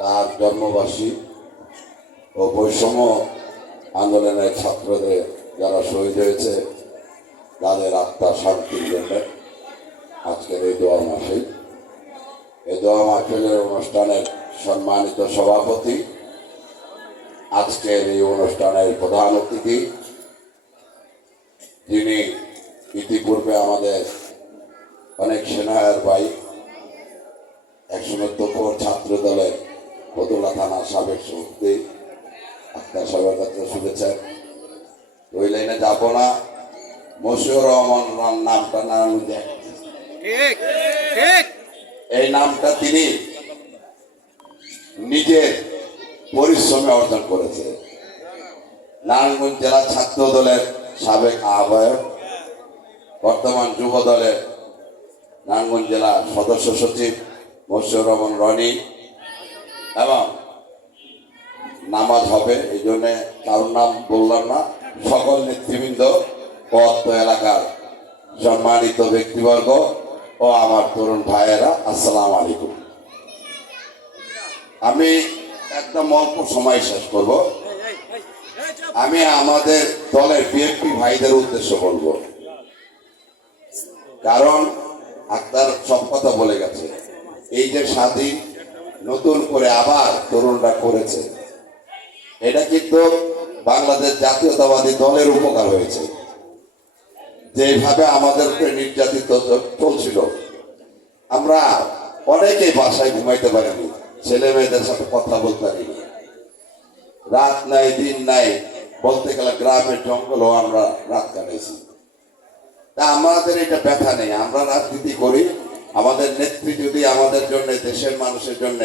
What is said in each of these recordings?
তার জন্মবার্ষিকী ও বৈষম্য আন্দোলনের ছাত্রদের যারা শহীদ হয়েছে তাদের আত্মার শান্তির জন্য আজকের এই দোয়া মাহফিল। এই দোয়া মাহফিলের অনুষ্ঠানের সম্মানিত সভাপতি, আজকের এই অনুষ্ঠানের প্রধান অতিথি, যিনি ইতিপূর্বে আমাদের অনেক সেনার ভাই, একসময় তোপর ছাত্র দলের বদলা থানার সাবেক সভাপতি আক্তার সাহেবের কাছে শুনেছেন। ওই লাইনে যাবো না, মশিউর রহমান নামটা নাম এই নামটা তিনি নিজের পরিশ্রমে অর্জন করেছে। নারায়ণগঞ্জ জেলা ছাত্র দলের সাবেক আহ্বায়ক, বর্তমান যুব দলের নারায়ণগঞ্জ জেলা সদস্য সচিব মশিউর রহমান রনি, এবং নামাজ হবে এই জন্য কারোর নাম বললাম না, সকল নেতৃবৃন্দ ও অত্র এলাকার সম্মানিত ব্যক্তিবর্গ ও আমার তরুণ ভাইয়েরা, আসসালামু আলাইকুম। আমি একদম অল্প সময় শেষ করব। আমি আমাদের দলের বিএনপি ভাইদের উদ্দেশ্য বলব, কারণ আক্তার সব কথা বলে গেছে। এই যে স্বাধীন নতুন করে আবার তরুণরা করেছে, এটা কিন্তু বাংলাদেশ জাতীয়তাবাদী দলের উপকার হয়েছে। যেভাবে আমাদের উপরে নির্যাতিত চলছিল, আমরা অনেকেই বাসায় ঘুমাইতে পারিনি, ছেলে মেয়েদের সাথে কথা বলতে পারিনি, রাত নাই দিন নাই, বলতে গেলে গ্রামের জঙ্গলও আমরা রাত কাটাইছি। তা আমাদের এটা ব্যথা নেই, আমরা রাজনীতি করি। আমাদের নেত্রী যদি আমাদের জন্য, দেশের মানুষের জন্য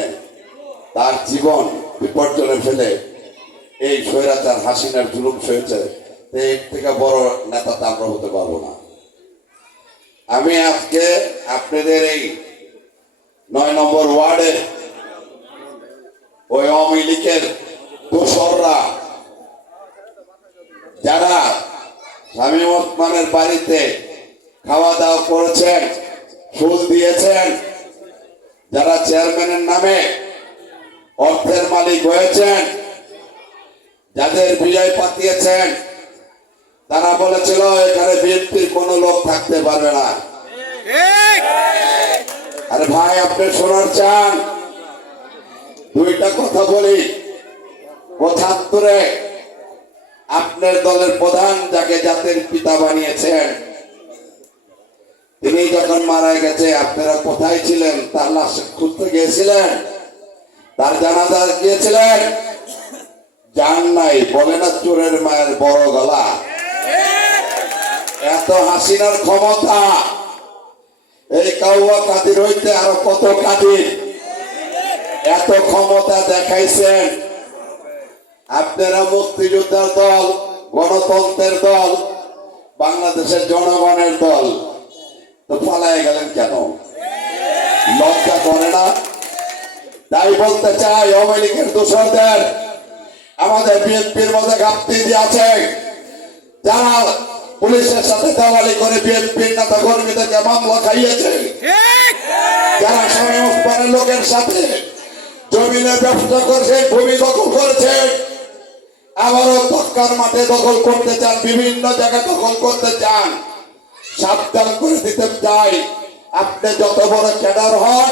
তার জীবন বিপর্যয়ে ফেলে এই স্বৈরাচার হাসিনার জুলুম সয়েছে, এর থেকে বড় নেতা তো আমরা হতে পারবো না। আমি আজকে আপনাদের এই 9 নম্বর ওয়ার্ডে ওই আওয়ামী লীগের দোসররা যারা শামীম ওসমানের বাড়িতে খাওয়া দাওয়া করেছেন, ফুল দিয়েছেন, যারা চেয়ারম্যানের নামে অর্থের মালিক হয়েছেন, যাদের বিজয় পাতিয়েছেন, তারা বলেছিল এখানে বিএনপির কোন লোক থাকতে পারবে না। আরে ভাই, আপনি শোনার চান? দুইটা কথা বলি। ৭৫ আপনার দলের প্রধান, যাকে জাতির পিতা বানিয়েছেন, তিনি যখন মারা গেছে আপনারা কোথায় ছিলেন? তার লাশ খুঁজতে গিয়েছিলেন? তার জানাজা গিয়েছিলেন? যান নাই। বলে না চোরের মায়ের বড় গলা। এত হাসিনার ক্ষমতা, এই কাউয়া কাদির হইতে আরো কত কাদির, এত ক্ষমতা দেখাইছেন। আপনারা মুক্তিযোদ্ধার দল, গণতন্ত্রের দল, বাংলাদেশের জনগণের দল, তো পালায় গেলেন কেন? লজ্জা করে না? তাই বলতে চাই, আওয়ামী লীগের দোসরদের আমাদের বিএনপির মধ্যে ঘাটতি আছে। যারা পুলিশের সাথে দালালি করে বিএনপির নেতা কর্মীদেরকে মামলা খাইয়েছে, যারা শামীম ওসমানের লোকের সাথে জমিনের ব্যবসা করেছে, ভূমি দখল করেছে, আবারও তক্কার মাঠে দখল করতে চান, বিভিন্ন জায়গায় দখল করতে চান, সাবধান করে দিতে চাই। আপনি যত বড় ক্যাডার হন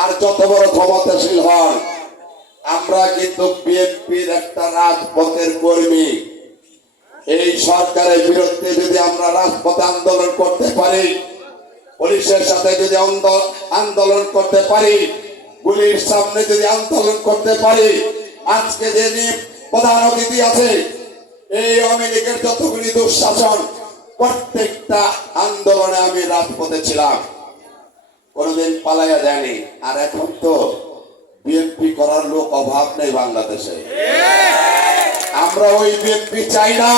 আর যত বড় ক্ষমতাশীল হন, আমরা কিন্তু বিএনপির একটা রাজপথের কর্মী। এই সরকারের বিরুদ্ধে যদি আমরা রাজপথে আন্দোলন করতে পারি, পুলিশের সাথে যদি আন্দোলন করতে পারি, গুলির সামনে যদি আন্দোলন করতে পারি, আজকে যে প্রধান অতিথি আছে, এই আওয়ামী লীগের যতগুলি দুঃশাসন, প্রত্যেকটা আন্দোলনে আমি রাজপথে ছিলাম, কোনোদিন পালাইয়া যায়নি। আর এখন তো বিএনপি করার লোক অভাব নেই বাংলাদেশে। আমরা ওই বিএনপি চাই না।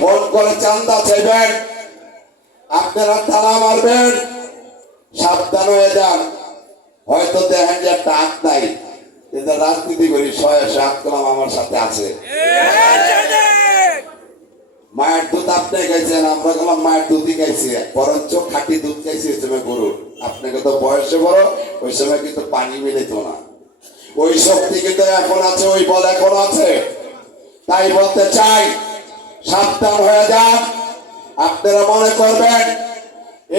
ফোন করে চান্দা চাইবেন, আপনারা তালা মারবেন, সাবধান হয়ে যান। হয়তো দেখেন যে একটা আট নাই, কিন্তু রাজনীতি করি 100 কলম আমার সাথে আছে। মায়ের দুধ আপনি খাইছেন, আমরা গেলাম মায়ের দুধই খাইছি, বরঞ্চ খাঁটি দুধ খাইছি ওই সময় গরুর। আপনাকে তো বয়সে বড়, ওই সময় কিন্তু পানি মিলিত না। ওই শক্তি কিন্তু এখন আছে, ওই বল এখন আছে। তাই বলতে চাই, সাবধান হয়ে যান। আপনারা মনে করবেন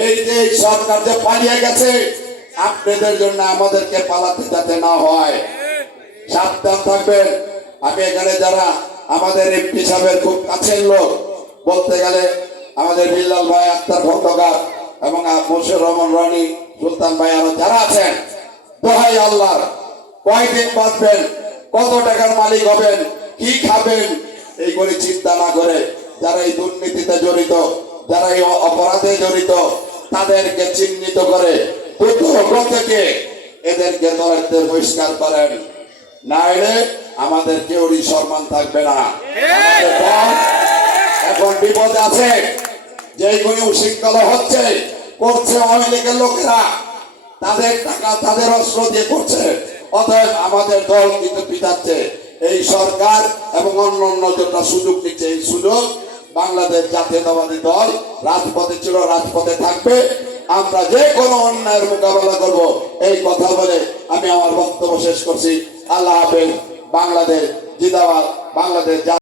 এই যে এই সরকার যে পালিয়ে গেছে, আপনাদের জন্য আমাদেরকে পালাতে যাতে না হয়, সাবধান থাকবেন। আমি এখানে যারা আমাদের এমপি সাহেবের খুব কাছের লোক, বলতে গেলে আমাদের বিল্লাল ভাই, আক্তার খন্দকার এবং মশিউর রহমান রনি, সুলতান ভাই, আরো যারা আছেন, দোহাই আল্লাহর, কয়দিন বাঁচবেন, কত টাকার মালিক হবেন, কি খাবেন, এইগুলি চিন্তা না করে যারা এই দুর্নীতিতে জড়িত, যারা এই অপরাধে জড়িত, তাদেরকে চিহ্নিত করে দুর্গ থেকে এদেরকে দলের বহিষ্কার করেন। না এলে আমাদের কেউরই সম্মান থাকবে না। আমাদের দল এখন বিপদে আছে, যেইগুলি উশৃঙ্খলা হচ্ছে, করছে আওয়ামী লীগের লোকেরা, তাদের টাকা তাদের অস্ত্র দিয়ে করছে। অতএব আমাদের দল কিন্তু পিটাচ্ছে এই সরকার এবং অন্য অন্য যেটা সুযোগ নিচ্ছে। এই সুযোগ বাংলাদেশ জাতীয়তাবাদী দল রাজপথে ছিল, রাজপথে থাকবে। আমরা যে কোনো অন্যায়ের মোকাবেলা করব, এই কথা বলে আমি আমার বক্তব্য শেষ করছি। আল্লাহ হাফেজ। বাংলাদেশ জিন্দাবাদ। বাংলাদেশ।